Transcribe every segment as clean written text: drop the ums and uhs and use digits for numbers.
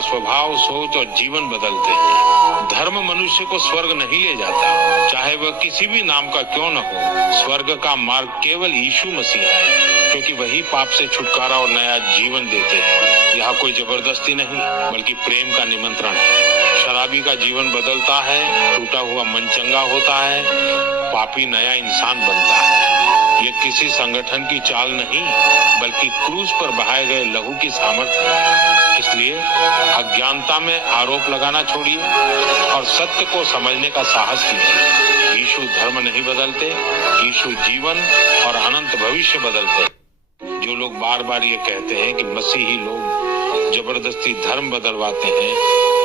का स्वभाव, सोच और जीवन बदलते हैं। धर्म मनुष्य को स्वर्ग नहीं ले जाता, चाहे वह किसी भी नाम का क्यों न हो। स्वर्ग का मार्ग केवल यीशु मसीह है, क्योंकि वही पाप से छुटकारा और नया जीवन देते हैं। यहाँ कोई जबरदस्ती नहीं, बल्कि प्रेम का निमंत्रण है। शराबी का जीवन बदलता है, टूटा हुआ मन चंगा होता है, पापी नया इंसान बनता है। ये किसी संगठन की चाल नहीं, बल्कि क्रूस पर बहाए गए लहू की सामर्थ्य है। इसलिए अज्ञानता में आरोप लगाना छोड़िए और सत्य को समझने का साहस कीजिए। यीशु धर्म नहीं बदलते, यीशु जीवन और अनंत भविष्य बदलते। जो लोग बार बार ये कहते हैं कि मसीही लोग जबरदस्ती धर्म बदलवाते हैं,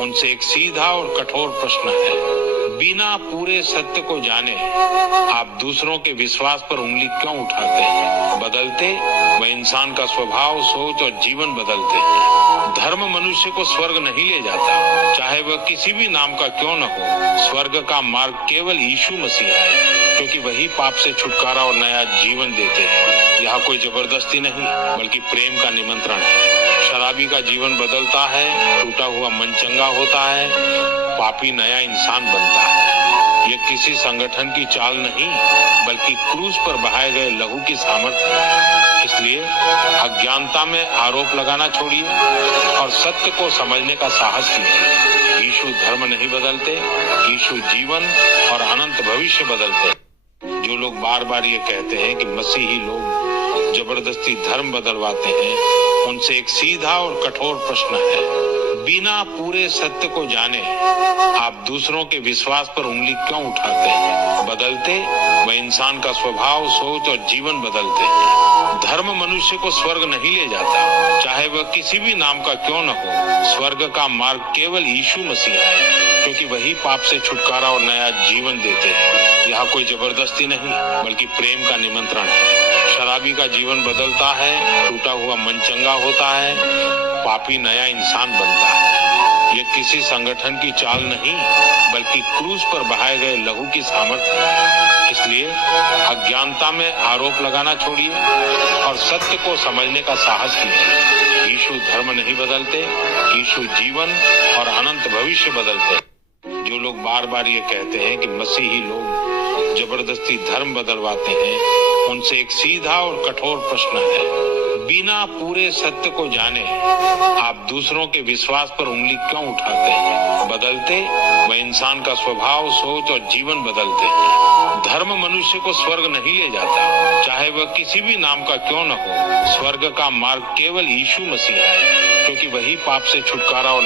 उनसे एक सीधा और कठोर प्रश्न है। बिना पूरे सत्य को जाने आप दूसरों के विश्वास पर उंगली क्यों उठाते हैं? बदलते वह इंसान का स्वभाव, सोच और जीवन बदलते हैं। धर्म मनुष्य को स्वर्ग नहीं ले जाता, चाहे वह किसी भी नाम का क्यों न हो। स्वर्ग का मार्ग केवल यीशु मसीह है, क्योंकि वही पाप से छुटकारा और नया जीवन देते हैं। यहाँ कोई जबरदस्ती नहीं, बल्कि प्रेम का निमंत्रण है। शराबी का जीवन बदलता है, टूटा हुआ मन चंगा होता है, पापी नया इंसान बनता है। ये किसी संगठन की चाल नहीं, बल्कि क्रूस पर बहाए गए लहू की सामर्थ्य है। इसलिए अज्ञानता में आरोप लगाना छोड़िए और सत्य को समझने का साहस कीजिए। यीशु धर्म नहीं बदलते, यीशु जीवन और अनंत भविष्य बदलते। जो लोग बार बार ये कहते हैं कि मसीही लोग जबरदस्ती धर्म बदलवाते हैं, उनसे एक सीधा और कठोर प्रश्न है। बिना पूरे सत्य को जाने आप दूसरों के विश्वास पर उंगली क्यों उठाते हैं? बदलते वह इंसान का स्वभाव, सोच और जीवन बदलते हैं। धर्म मनुष्य को स्वर्ग नहीं ले जाता, चाहे वह किसी भी नाम का क्यों न हो। स्वर्ग का मार्ग केवल यीशु मसीह है, क्योंकि वही पाप से छुटकारा और नया जीवन देते हैं। यहाँ कोई जबरदस्ती नहीं, बल्कि प्रेम का निमंत्रण है। शराबी का जीवन बदलता है, टूटा हुआ मन चंगा होता है, पापी नया इंसान बनता है। ये किसी संगठन की चाल नहीं, बल्कि क्रूस पर बहाए गए लहू की सामर्थ्य है। इसलिए अज्ञानता में आरोप लगाना छोड़िए और सत्य को समझने का साहस कीजिए। यीशु धर्म नहीं बदलते, यीशु जीवन और अनंत भविष्य बदलते। जो लोग बार बार ये कहते हैं कि मसीही लोग जबरदस्ती धर्म बदलवाते हैं, उनसे एक सीधा और कठोर प्रश्न है। बिना पूरे सत्य को जाने आप दूसरों के विश्वास पर उंगली क्यों उठाते हैं? बदलते वह इंसान का स्वभाव, सोच और जीवन बदलते हैं। धर्म मनुष्य को स्वर्ग नहीं ले जाता, चाहे वह किसी भी नाम का क्यों न हो। स्वर्ग का मार्ग केवल यीशु मसीह है, क्योंकि वही पाप से छुटकारा और